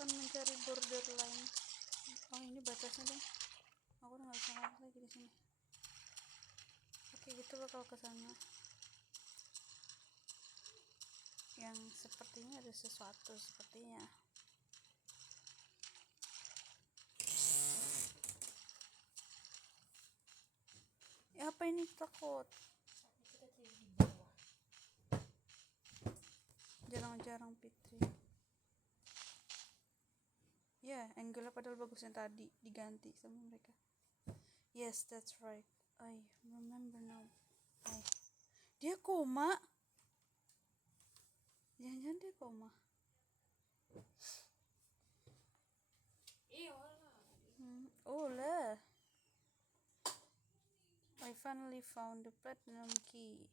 akan mencari borderline. Oh, ini batasnya dong. Aku nggak bisa lagi di sini. Oke, gitu bakal ke sana. Yang sepertinya ada sesuatu sepertinya. Ya, apa ini takut? Jarang-jarang Fitri. Ya, angle padahal bagus yang tadi diganti sama mereka. Yes, that's right. I remember now. Dia koma. Jangan-jangan dia koma. Oh lah. I finally found the platinum key.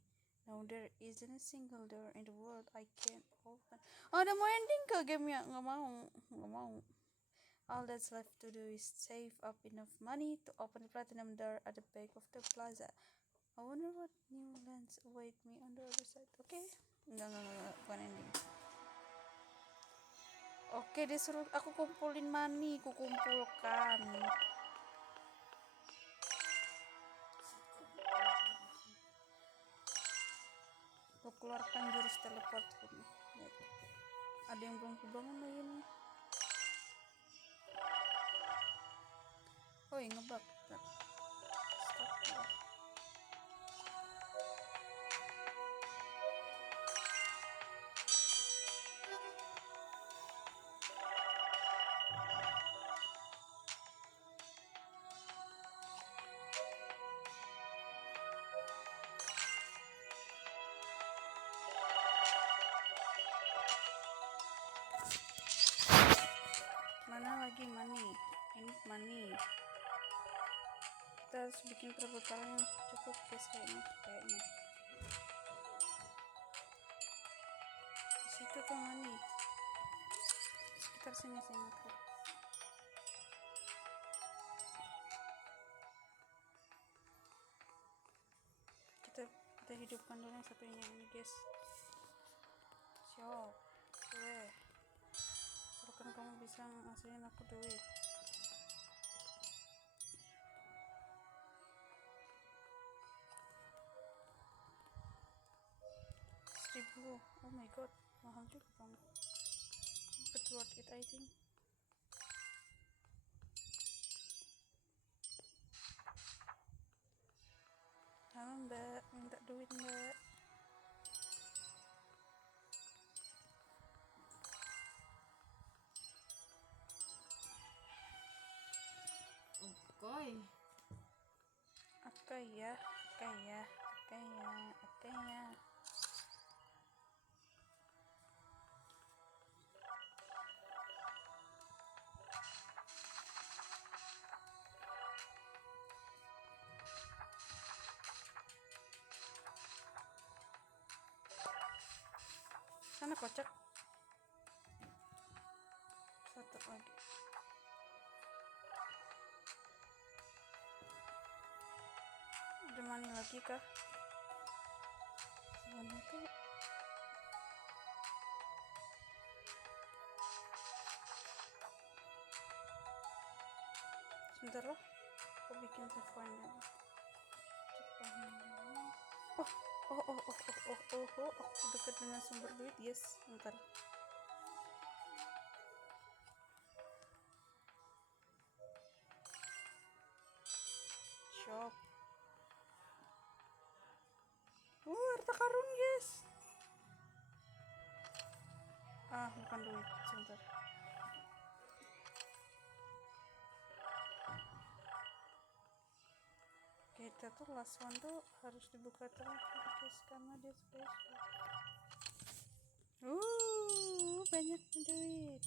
Now there isn't a single door in the world I can't open. Oh, ada mau ending ke gamenya? Nggak mau. All that's left to do is save up enough money to open the platinum door at the back of the plaza. I wonder what new lands await me on the other side. Oke. Enggak, bukan ending. Oke, dia suruh aku kumpulin money, kukumpulkan. Aku keluarkan jurus teleport ini. Ada yang belum kebangun lagi nih. Oh, yang ngebug. Stop ya. Mana lagi money? Ini money. Kita harus bikin perbekalan yang cukup guys kayaknya. Di situ tuh money. Sekitar sini sih aku. Kita hidupkan dulu yang satunya ini guys. Siap. Boleh. Asalkan kamu bisa ngasilin aku duit. $1,000. Oh my god, mahal juga kamu. But worth it I think. Halo mbak, minta duit mbak. Akaya. Sana kocak. Satu lagi. Ada money lagi kah? Sebenarnya tuh sebentar loh, aku bikin save point dulu. Oh, aku dekat dengan sumber duit. Yes, bentar. Shop. Harta karun, yes. Bukan duit, sebentar. Kita tuh last one tuh harus dibuka terus guys, karena dia spesial. Banyak duit.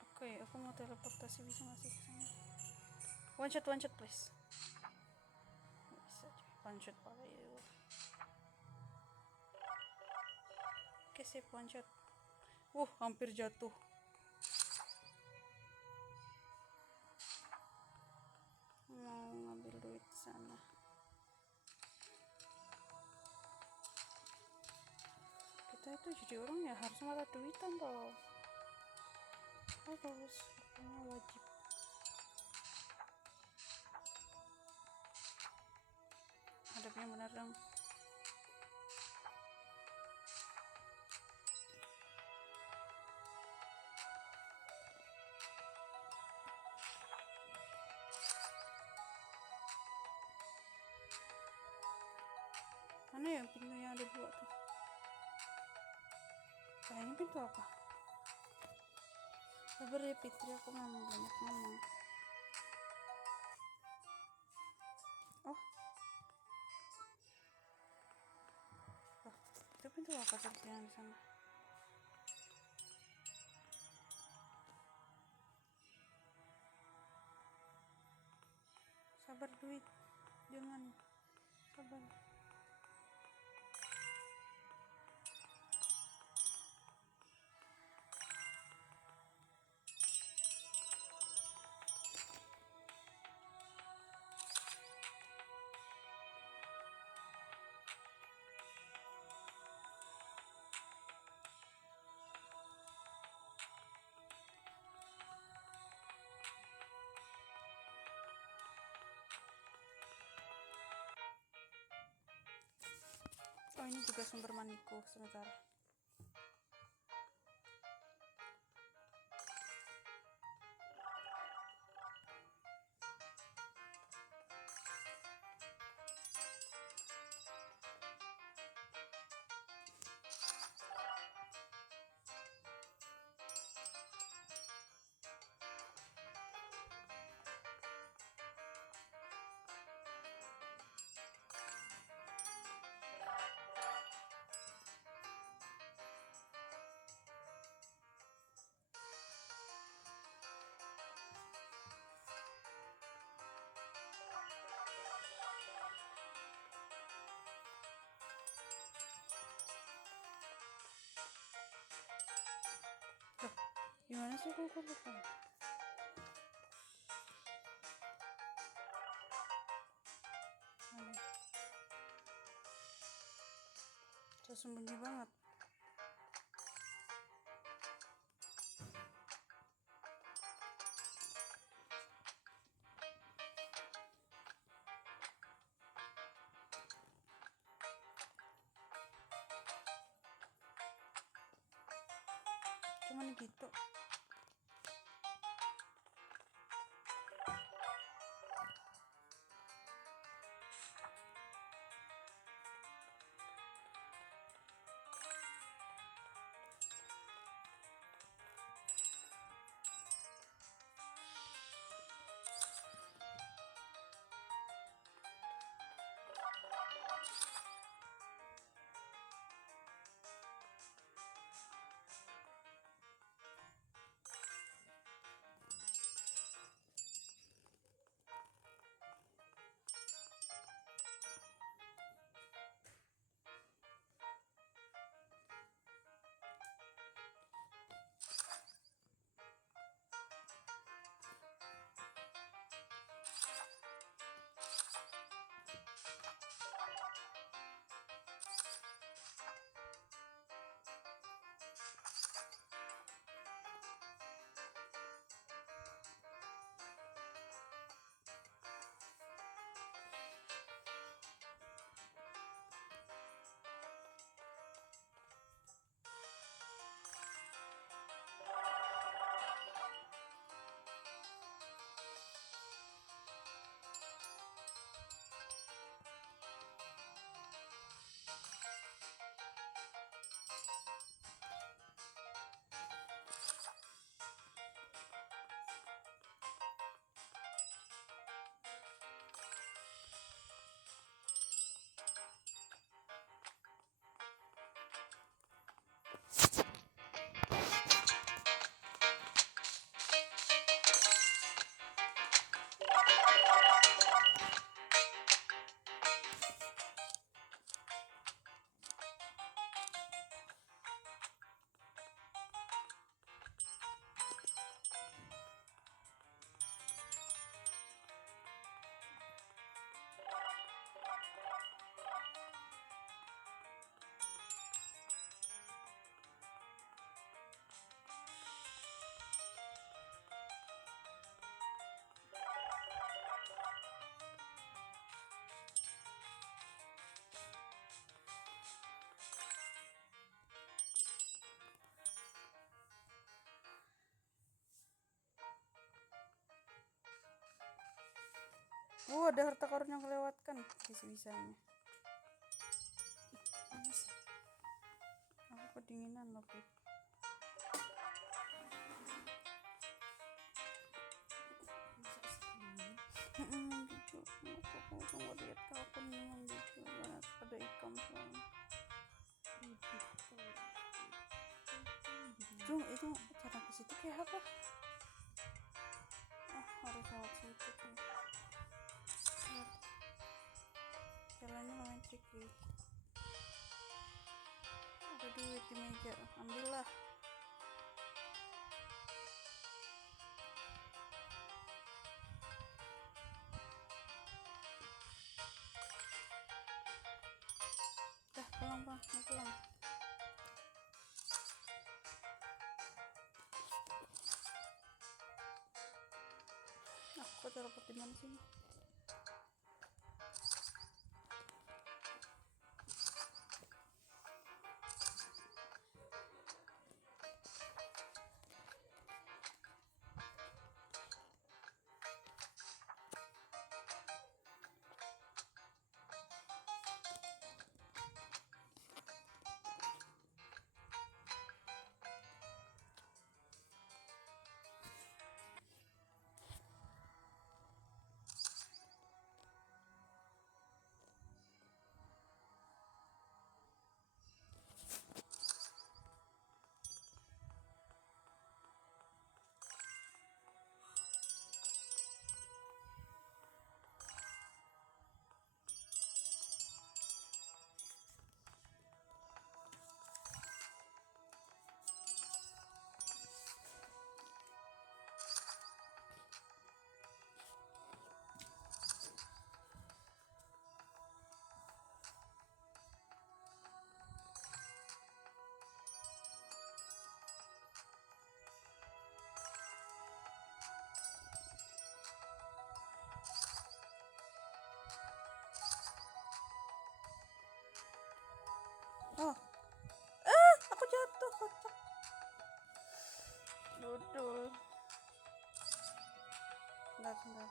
Oke, aku mau teleportasi, bisa nggak sih ke sana? One shot please. Bisa aja, one shot pala itu. Oke, sip, one shot. Hampir jatuh. Mau ngambil duit sana. kita itu jadi orang ya harus mata duitan toh, harus pokoknya wajib. Hadapnya benar dong. Mana ya pintunya ada dua tuh, kayaknya pintu apa? Sabar ya Fitri, aku memang banyak ngomong. Oh, itu pintu apa seperti yang di sana? Sabar duit, jangan, sabar. Oh, ini juga sumber mandiku, sebentar. Loh, gimana sih kok lupa? Tersembunyi banget. Cuman gitu. Ada harta karun yang kelewatkan bisa-bisanya. Panas. Aku kedinginan loh, Pip. Jujur, aku mau lihat kalkun memang jujur banget ada ikan semua. Itu cara ke situ kayak apa? Harus lewat situ tuh. Jalannya lumayan tricky. Ada duit di meja, ambillah. Dah pulang bang, mau pulang. Aku teleport di mana sih? Oh, aku jatuh, kocak. Dodol. Bentar.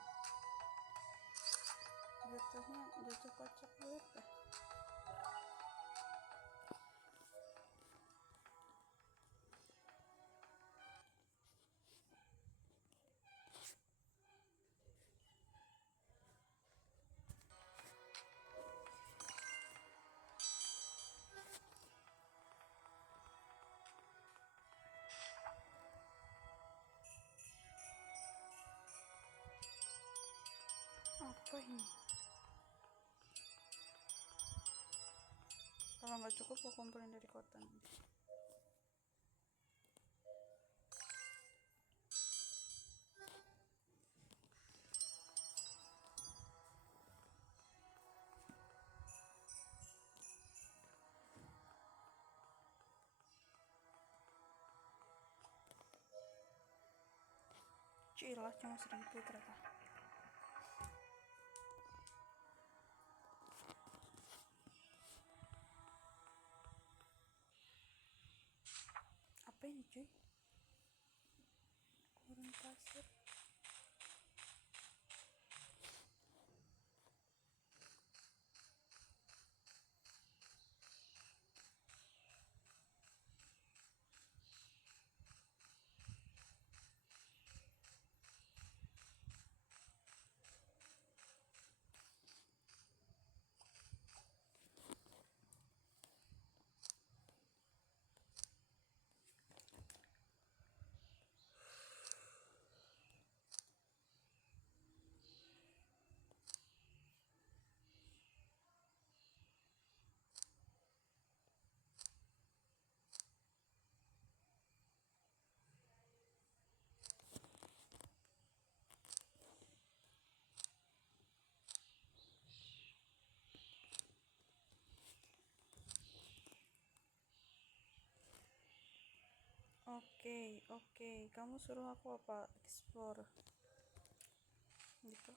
Jatuh kocak banget ya. Apa ini? Kalau nggak cukup aku kumpulin dari kota nanti. Cilah cuma 1.000 ternyata. Apa ini cuy? Gurun pasir. Oke. Kamu suruh aku apa? Explore. Gitu.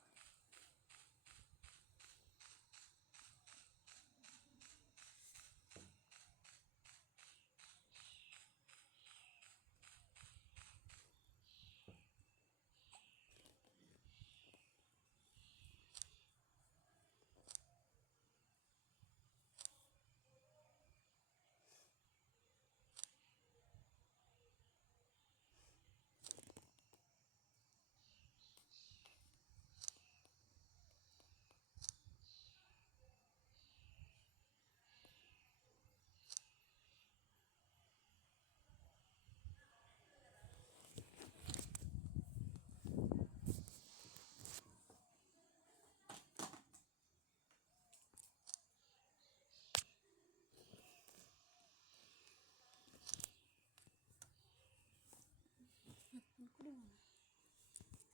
mana?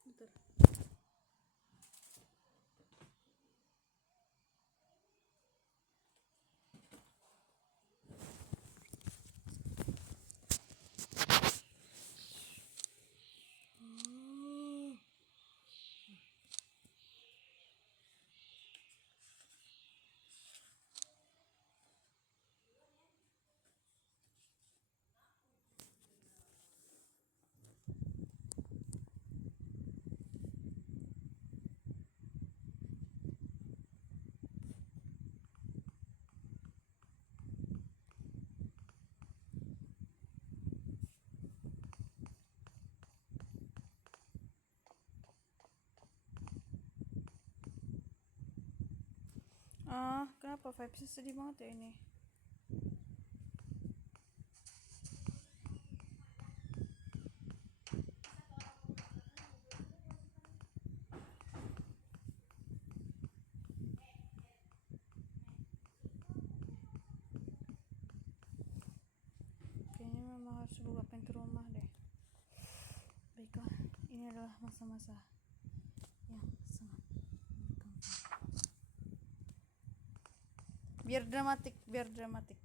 Bentar. Kenapa vibesnya sedih banget ya ini? Kayaknya memang harus buka pintu rumah deh. Baiklah, ini adalah masa-masa yang sangat menegangkan. Biar dramatik. Biar dramatik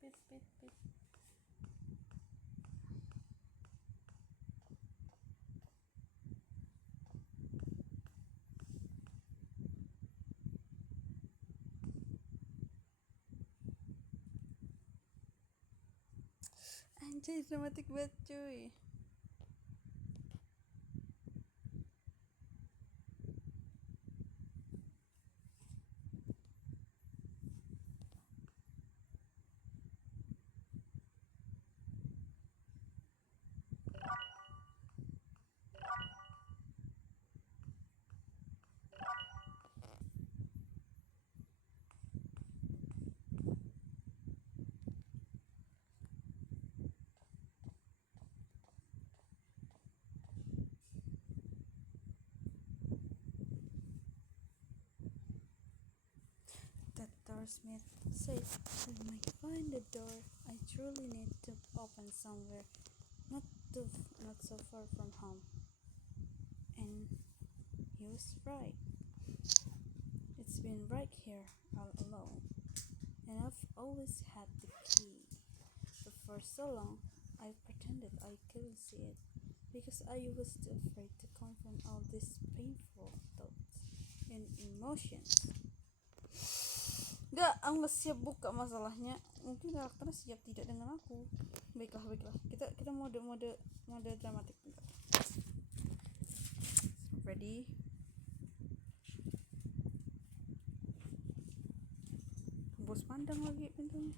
please. Anjay, dramatik banget cuy. That doorsmith said we might find the door I truly need to open somewhere not so far from home. And he was right. It's been right here all along, and I've always had the key. But for so long, I pretended I couldn't see it because I was too afraid to confront all these painful thoughts and emotions. Gak, aku gak siap buka masalahnya. Mungkin karakternya siap tidak dengan aku. Baiklah. Kita mode dramatik. Ready? Bos pandang lagi pintunya.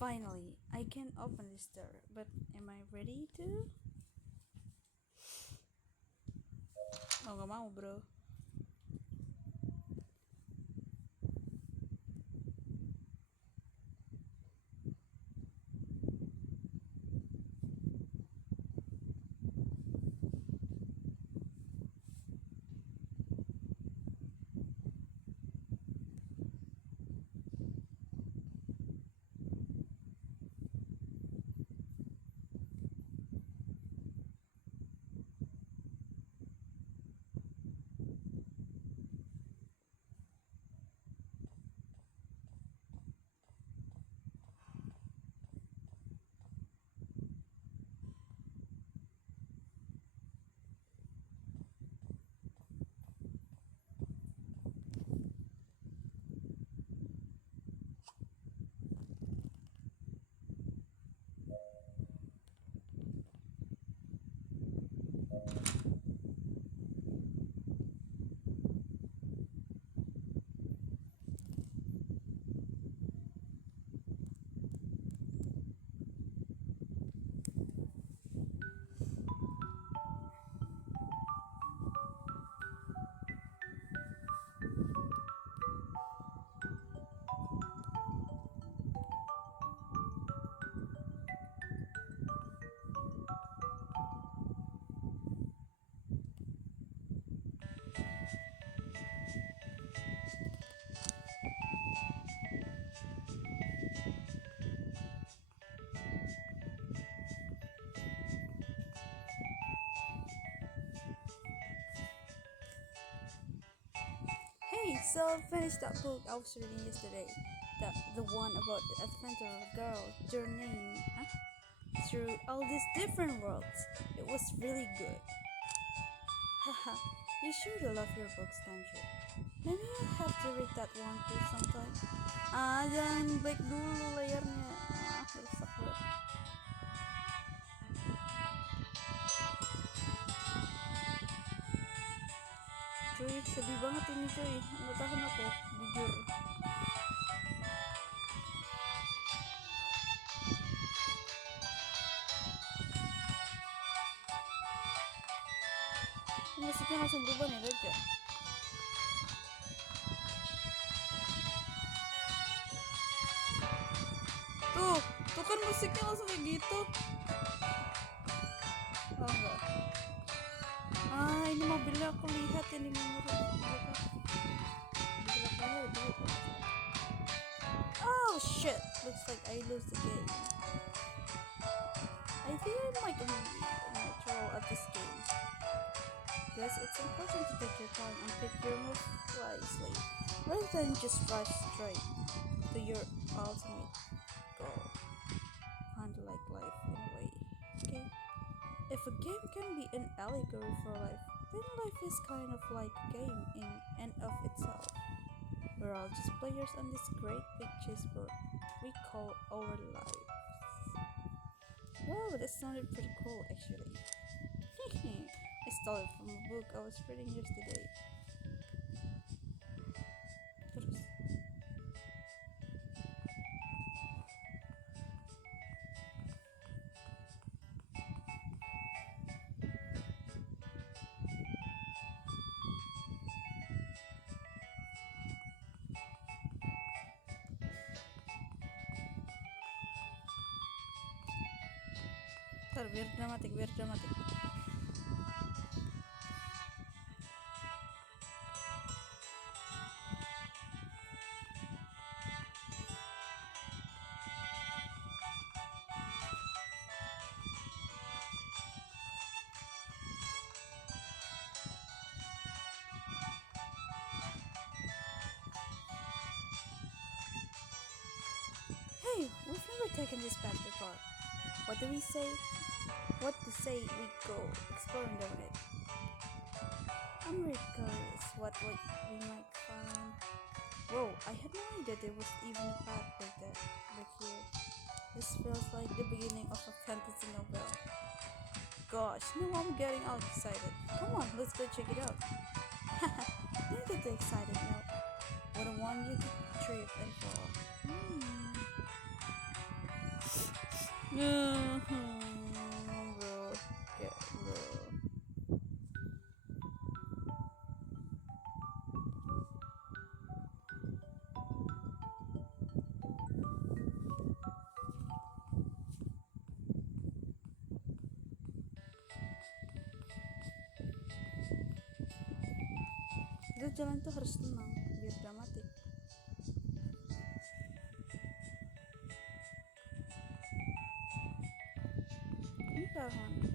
Finally, I can open this door, but am I ready to? Gak mau bro. So I finished that book I was reading yesterday. The one about the adventure girl journeying through all these different worlds. It was really good. Haha, you sure do love your books, don't you? Maybe I'll have to read that one too sometime. Jangan break dulu layarnya. Rusak banget. Cuy, sedih banget ini cuy. Nggak tahan aku, jujur. Musiknya langsung berubah nih, lihat ya. Tuh kan musiknya langsung kayak gitu. Oh enggak. Ini mobilnya aku lihat yang di memori. Oh shit, looks like I lose the game. I think I might be natural at this game. Yes, it's important to take your time and pick your move wisely, rather than just rush straight to your ultimate goal. Kind of like life in a way. Okay? If a game can be an allegory for life, then life is kind of like a game in and of itself. We're all just players on this great big chessboard we call our lives. Wow, that sounded pretty cool actually. I stole it from a book I was reading yesterday. Terus. Ntar, biar dramatik. Hey, we've never taken this path before. What do we say? What to say we go exploring down it? I'm really curious what we might find. Whoa, I had no idea there was even a path like that back here. This feels like the beginning of a fantasy novel. Gosh, now I'm getting all excited. Come on, let's go check it out. Don't get too excited now. Wouldn't want you to trip and fall. Bro, yeah, bro. Itu jalan tuh harus tenang biar dramatik. Ini kawan.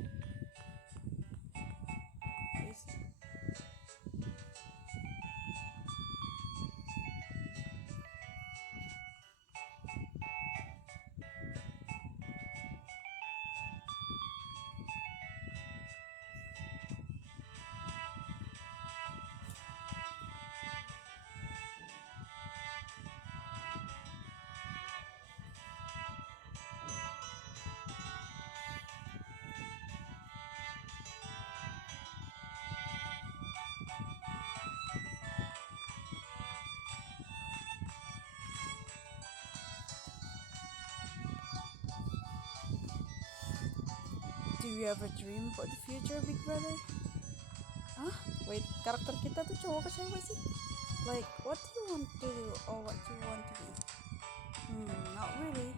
Do you ever dream about the future, big brother? Wait, karakter kita tuh cowok ke cewek sih? Like, what do you want to do or what do you want to be? Not really.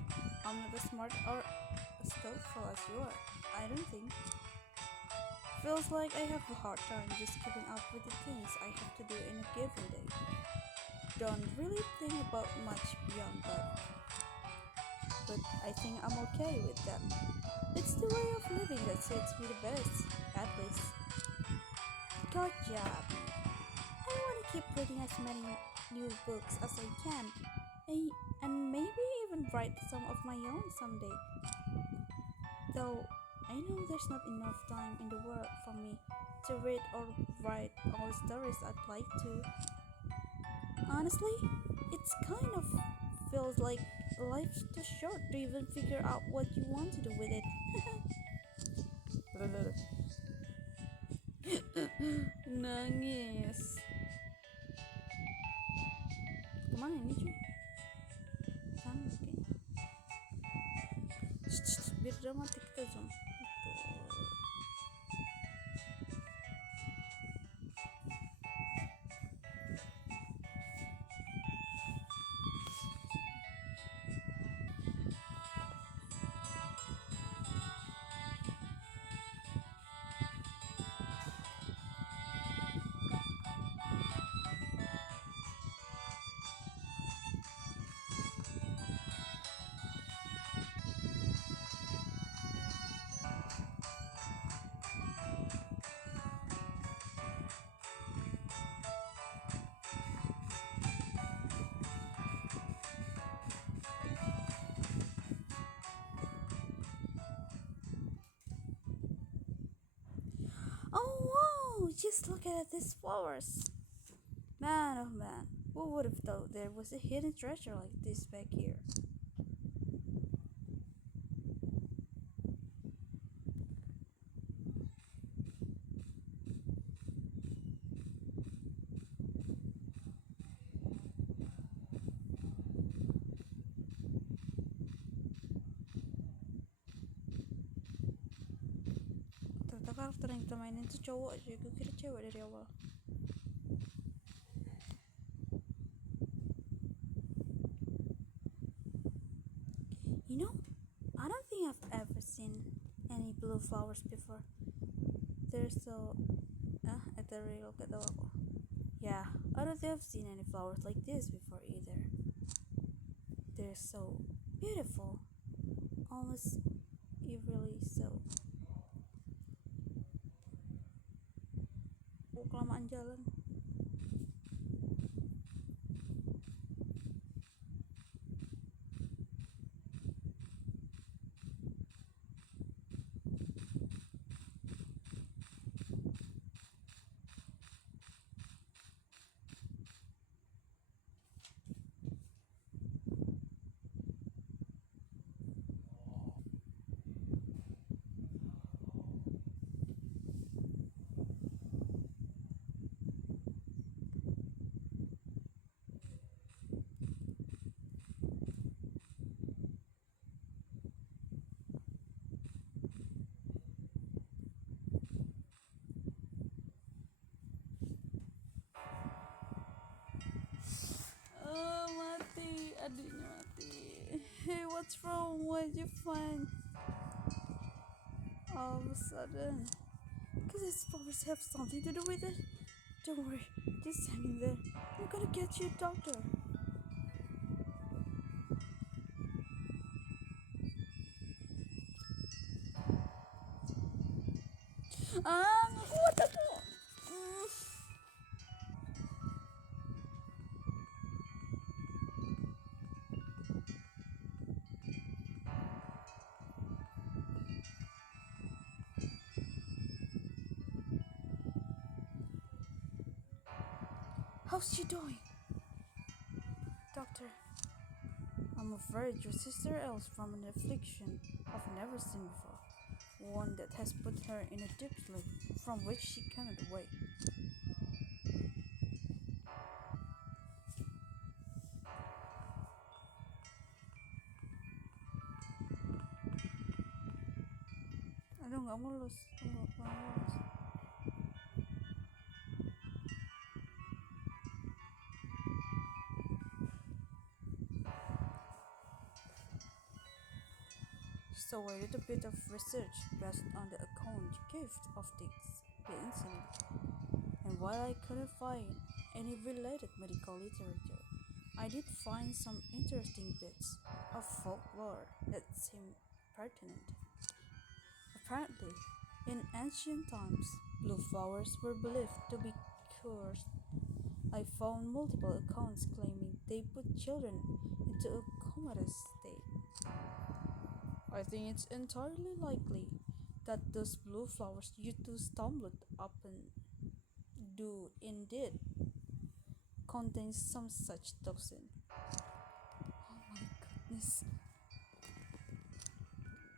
I'm not as smart or as skillful as you are. I don't think. Feels like I have a hard time just keeping up with the things I have to do in a given day. Don't really think about much beyond that. But I think I'm okay with that. It's the way of living that suits me the best, at least. Good job. I want to keep reading as many new books as I can, and maybe even write some of my own someday. Though I know there's not enough time in the world for me to read or write all the stories I'd like to. Honestly, it's kind of feels like life's too short to even figure out what you want to do with it. Nangis. Kemana ini cuy? Sana kayaknya. Biar dramatik kita zoom. Betul. Oh wow! Just look at these flowers. Man, oh man, who would have thought there was a hidden treasure like this back here? Ternyata karakter yang kita mainin tuh cowok aja, gue kira cewek dari awal. You know, I don't think I've ever seen any blue flowers before. They're so ethereal kata aku. Yeah, I don't think I've seen any flowers like this before either. They're so beautiful, almost eerily so. Oh, kelamaan jalan. Oh, mati, adiknya mati. Hey, what's wrong? Why'd you find all of a sudden? Could these flowers have something to do with it? Don't worry, just hang in there. I'm gonna get you a doctor. Ah, nggak kuat aku. Mm. How's she doing? Doctor, I'm afraid your sister ails from an affliction I've never seen before. One that has put her in a deep sleep from which she cannot wake. Aduh, nggak mulus. Tunggu, nggak mulus. So I did a bit of research based on the account you gave of the incident. And while I couldn't find any related medical literature, I did find some interesting bits of folklore that seemed pertinent. Apparently, in ancient times, blue flowers were believed to be cures I found multiple accounts claiming they put children into a comatose state. I think it's entirely likely that those blue flowers you two stumbled upon do indeed contain some such toxin. Oh my goodness.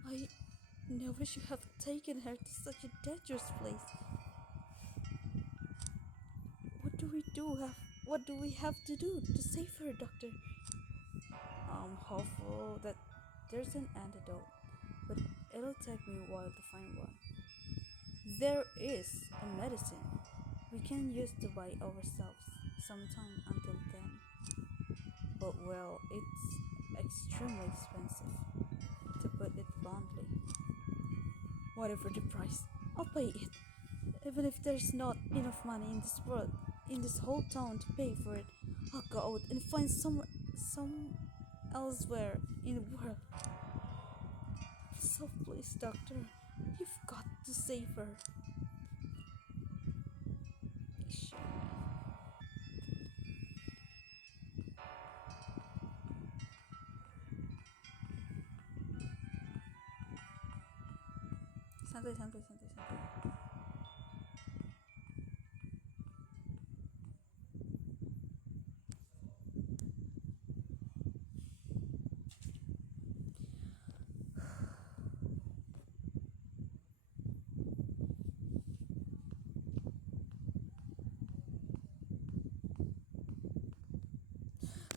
I never should have taken her to such a dangerous place. What do we have to do to save her, Doctor? I'm hopeful that there's an antidote, but it'll take me a while to find one. There is a medicine we can use to buy ourselves some time until then. But well, it's extremely expensive, to put it bluntly. Whatever the price, I'll pay it. Even if there's not enough money in this world, in this whole town to pay for it, I'll go out and find some elsewhere in the world. So please, Doctor, you've got to save her. Sure. Santai, santai, santai, santai.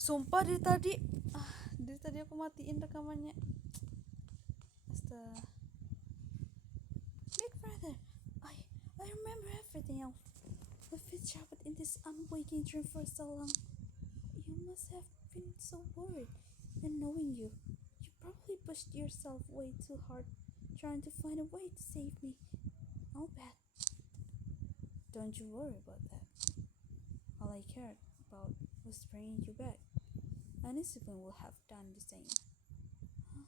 Sumpah dari tadi aku matiin rekamannya. Astaga. Big brother, I remember everything else. If it traveled in this unwaking dream for so long, you must have been so worried. And knowing you probably pushed yourself way too hard trying to find a way to save me. I'll bet. Don't you worry about that. All I cared about was bringing you back. Any sibling will have done the same. Huh?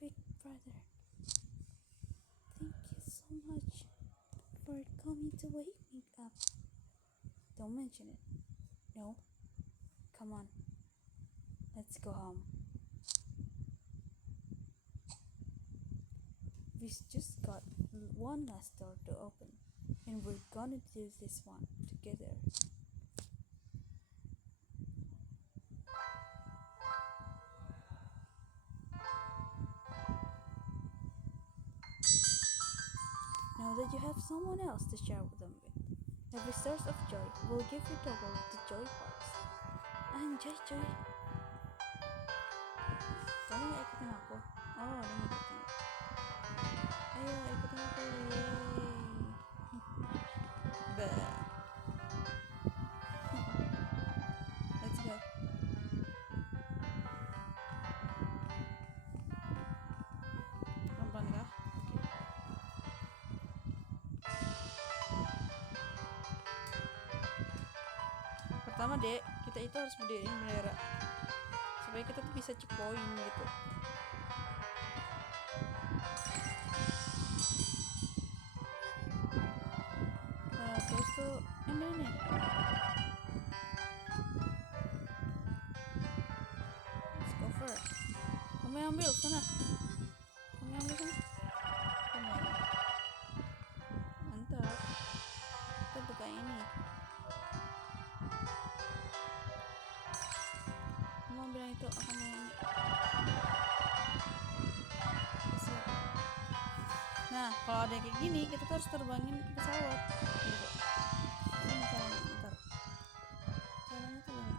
Big brother, thank you so much for coming to wake me up. Don't mention it. No? Come on. Let's go home. We've just got one last door to open, and we're gonna do this one together. Now that you have someone else to share them with, every source of joy will give you double the joy parts. Anjay coy, kamu gak ikutin aku? Oh, udah ngikutin. Ayo ikutin aku, yeay. Bah. Let's go. Pelan-pelan kah? Oke. Pertama dek, kita itu harus berdiriin bendera supaya kita tuh bisa cepoin gitu. Nah, terus tuh ini nih. Let's go first. Kamu yang ambil sana. Kamu yang ambil sana. Kamu yang ambil. Mantap. Kita buka ini. Kamu ambil yang itu, aku ambil yang ini. Siap. Nah, kalau ada kayak gini, kita tuh harus terbangin pesawat gitu. Ini caranya, bentar. Caranya tuh gini.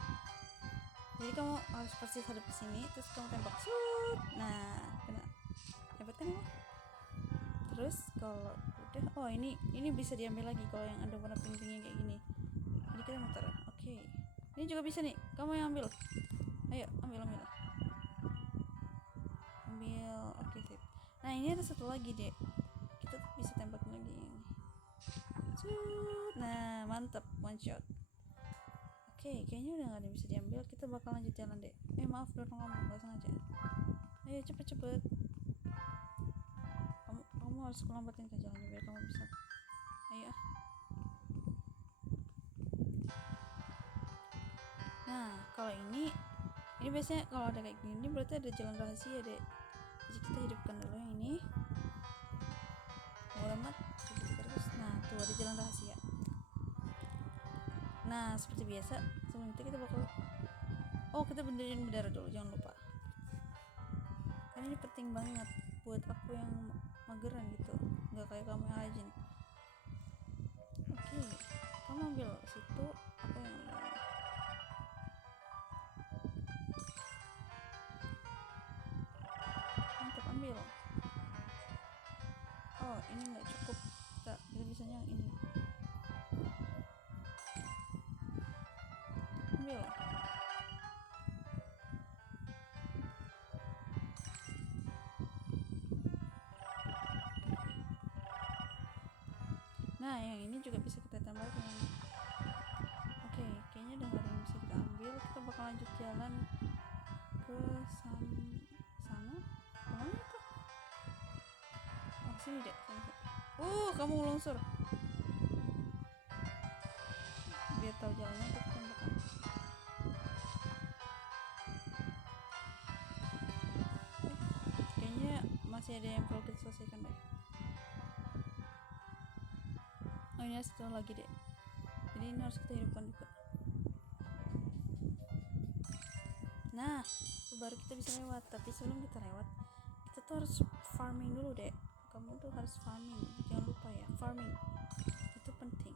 Jadi kamu harus persis hadap ke sini, terus kamu tembak. Shoot. Nah, kena. Hebat kan emang? Terus kalau udah, oh ini bisa diambil lagi kalau yang ada warna pink-pinknya kayak gini. Jadi kita muter. Oke. Ini juga bisa nih. Kamu yang ambil. Ayo, ambil. Oke, sip. Nah, ini ada satu lagi, Dek. Kita bisa tembak lagi ini. Nah, mantap, one shot. Oke, kayaknya udah gak ada yang bisa diambil. Kita bakal lanjut jalan, Dek. Maaf dorong kamu, gak sengaja. Ayo cepet. Kamu harus kelambatin ke jalannya biar kamu bisa. Ayo. Nah kalau ini biasanya kalau ada kayak gini berarti ada jalan rahasia deh. Jadi kita hidupkan dulu yang ini. Alamat terus. Nah tuh ada jalan rahasia. Nah seperti biasa sebelum itu kita bakal kita benerin berdarah dulu, jangan lupa. Karena ini penting banget buat aku yang mageran gitu, nggak kayak kamu yang rajin. Oke, kamu ambil situ, aku yang ambil. Mantap, ambil. Oh ini nggak cukup, kita bisanya yang ini. Ambil. Nah yang ini juga bisa kita tambahkan. Oke, kayaknya udah gak ada yang bisa kita ambil. Kita bakal lanjut jalan ke sana. Kemana itu? Oh sini deh, sini. Kamu ngelongsor. Biar tahu jalannya kita tambahkan. Kayaknya masih ada yang perlu kita selesaikan deh. Oh ini satu lagi deh. Jadi ini harus kita hidupkan juga. Nah baru kita bisa lewat. Tapi sebelum kita lewat, kita tuh harus farming dulu deh. Kamu tuh harus farming, jangan lupa ya, farming itu penting.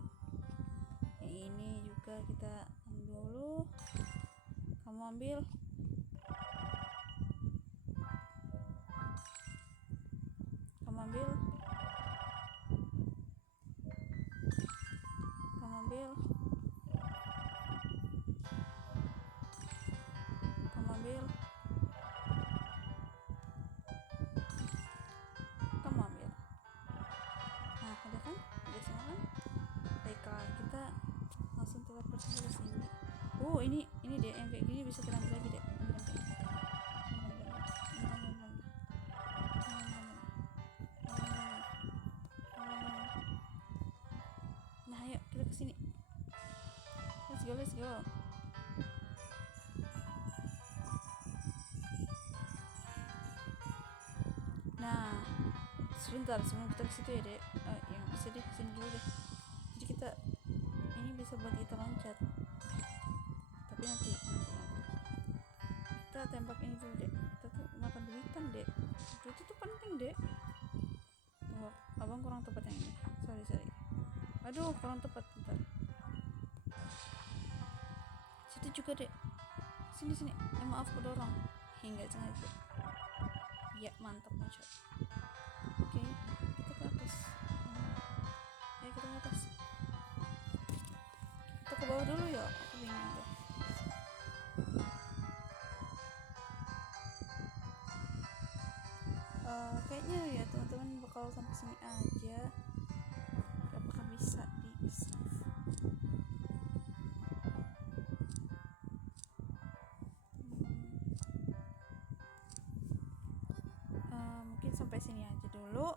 Yang ini juga kita ambil dulu. Kamu ambil. Kamu ambil. Kamu ambil. Kamu ambil. Kamu ambil. Nah udah kan, udah semua kan. Baiklah, kita langsung teleport ke sini. Ini deh yang kayak gini bisa kita ambil lagi deh. Nah ayo kita kesini. Let's go. Nah sebentar sebelum kita kesitu ya dek, yang bisa deh sini dulu deh. Jadi kita ini bisa buat kita loncat, tapi nanti kita tembak ini dulu dek. Kita tuh makan duitan dek, itu tuh penting dek. Tunggu, abang kurang tepat yang ini, sorry. Aduh kurang tepat, bentar. Situ juga dek, sini. Maaf aku dorong, hingga sengaja. Ya mantap macam. Oke, kita ke atas. Ayo kita ke atas. Kita ke bawah dulu ya, aku bingung tuh. Kayaknya ya teman-teman bakal sampai sini aja. Apakah bisa di save? Mungkin sampai sini aja dulu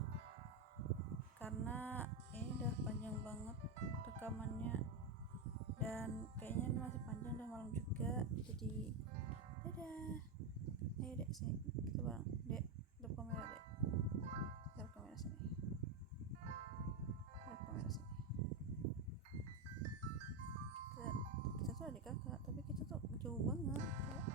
karena ini udah panjang banget rekamannya dan kayaknya ini masih panjang, udah malam juga. Jadi dadah. Ayo dek sini kita bareng dek, depan kamera dek, taruh kamera sini, kita tuh adik kakak tapi kita tuh jauh banget kayak.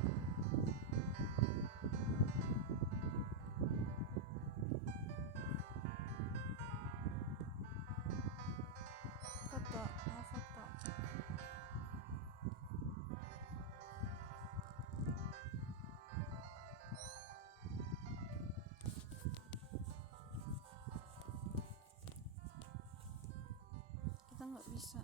Foto kita nggak bisa.